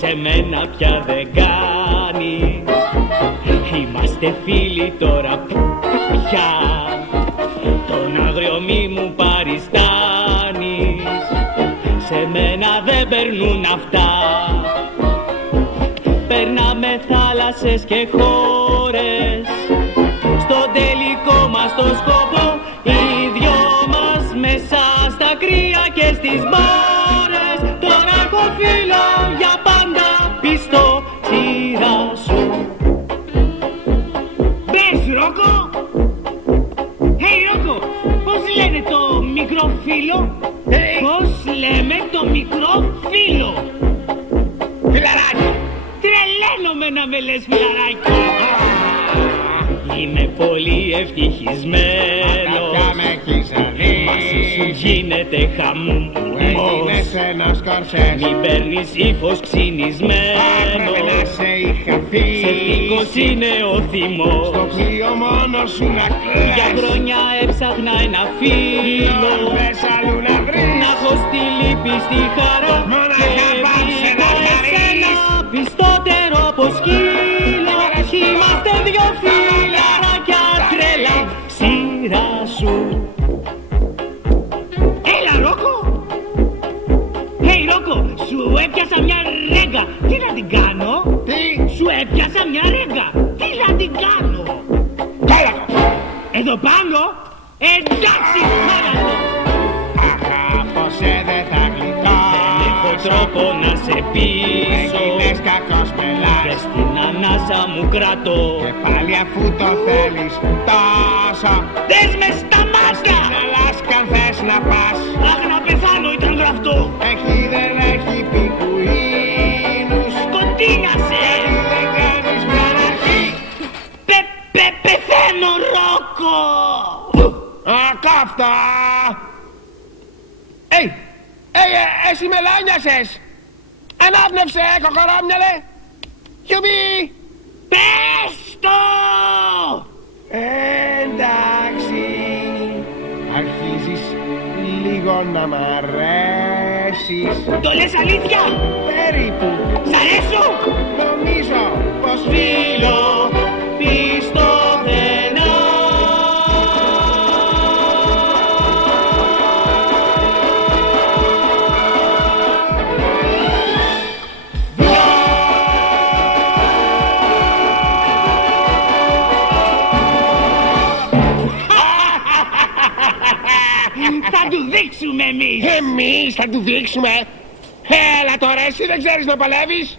σε μένα πια δεν κάνεις. Είμαστε φίλοι τώρα πια. Τον άγριο μη μου παριστάνεις. Σε μένα δεν περνούν αυτά. Περνάμε θάλασσες και χώρες. Στον τελικό μας το σκοπό, οι δυο μας μέσα στα κρύα και στις μπάρες. Τώρα έχω φίλο για πάντα πιστό, σειρά σου. Μπες Ρόκο! Hey Ρόκο, πώς λένε το μικρό φίλο? Πώς λέμε το μικρό φίλο? Φιλαράκι! Τρελαίνομαι να με λες φιλαράκι. Είμαι πολύ ευτυχισμένος. Πια με έχεις δει. Μαζί σου γίνεται χαμός. Έγινες ένας κορσές. Μην παίρνεις ύφος ξυνισμένος. Έπρεπε να σε είχα φύγει. Ψευτικός είναι ο θυμός. Στο πλοίο μόνος σου να κλαις. Για χρόνια έψαχνα ένα φίλο. Θες αλλού να βρεις. Να έχω στη λύπη, στη χαρά. Μονάχα πάψε να χαρείς. Εσένα πιστότερο από σκύλο. Είμαστε δυο φιλαράκια τρέλα, σειρά σου. Έλα Ρόκο! Hey Ρόκο, σου έπιασα μια ρέγγα. Τι να την κάνω? Τι? Σου έπιασα μια ρέγγα. Τι να την κάνω? Κάλα το. Εδώ πάνω? Εντάξει, μάνα. Αγάπωσε δεν θα Δεν έχω γλιτώσω. τρόπο να σε πείσω. Έγινες κακός μελάς. Δες την ανάσα μου κρατώ. Και πάλι αφού το θέλεις τόσο. Δες με στα μάτια! Στην Αλάσκα αν θες να πας. Αχ, να πεθάνω ήταν γραφτό. Έχει δεν έχει πιγκουίνους. Σκοτίνιασε! Γιατί δεν κάνεις μια αρχή. Πεθαίνω Ρόκο! Κόφτω. Εσύ μελάνιασες. Ανάπνευσε κοκορόμυαλε. Χιουμπί. Πες το! Εντάξει. Αρχίζεις λίγο να μ' αρέσεις. Το λες αλήθεια? Περίπου. Σ' αρέσω? Νομίζω πως Φίλο, πιστό θενά. Θα του δείξουμε εμείς! εμείς θα του δείξουμε. Έλα τώρα, εσύ δεν ξέρεις να παλεύεις.